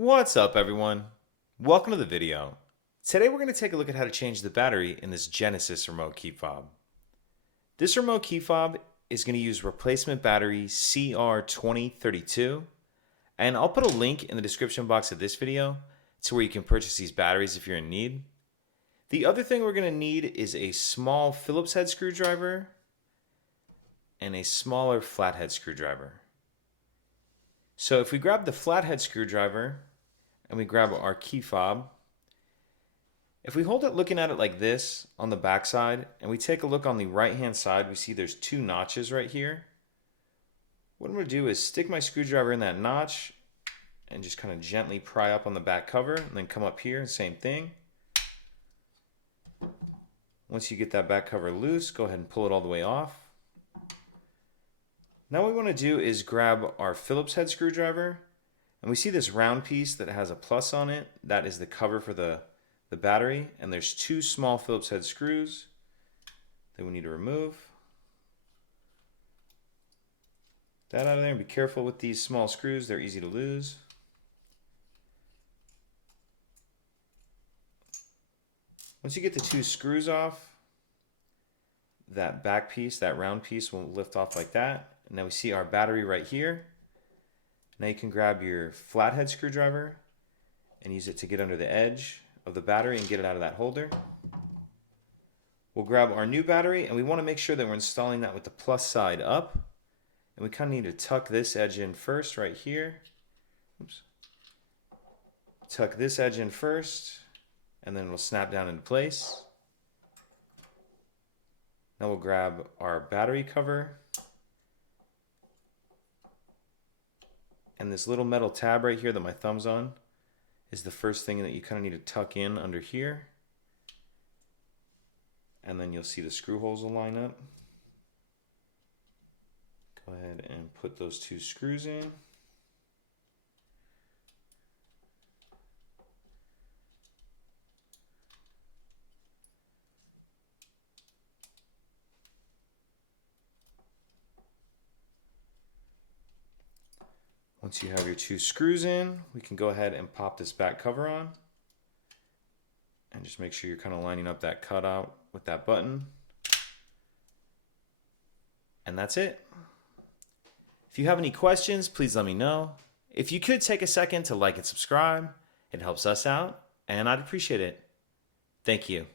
What's up, everyone? Welcome to the video. Today we're going to take a look at how to change the battery in this Genesis remote key fob. This remote key fob is going to use replacement battery CR2032, and I'll put a link in the description box of this video to where you can purchase these batteries if you're in need. The other thing we're going to need is a small Phillips head screwdriver and a smaller flathead screwdriver. So if we grab the flathead screwdriver and we grab our key fob, if we hold it looking at it like this on the back side and we take a look on the right hand side, we see there's two notches right here. What I'm going to do is stick my screwdriver in that notch and just kind of gently pry up on the back cover, and then come up here, same thing. Once you get that back cover loose, go ahead and pull it all the way off. Now what we want to do is grab our Phillips head screwdriver, and we see this round piece that has a plus on it. That is the cover for the battery, and there's two small Phillips head screws that we need to remove. That out of there, and be careful with these small screws, they're easy to lose. Once you get the two screws off, that back piece, that round piece, will lift off like that. And now we see our battery right here. Now you can grab your flathead screwdriver and use it to get under the edge of the battery and get it out of that holder. We'll grab our new battery, and we want to make sure that we're installing that with the plus side up. And we kind of need to tuck this edge in first right here. Oops. Tuck this edge in first, and then it'll snap down into place. Now we'll grab our battery cover. And this little metal tab right here that my thumb's on is the first thing that you kind of need to tuck in under here. And then you'll see the screw holes will line up. Go ahead and put those two screws in. Once you have your two screws in, we can go ahead and pop this back cover on. And just make sure you're kind of lining up that cutout with that button. And that's it. If you have any questions, please let me know. If you could take a second to like and subscribe, it helps us out, and I'd appreciate it. Thank you.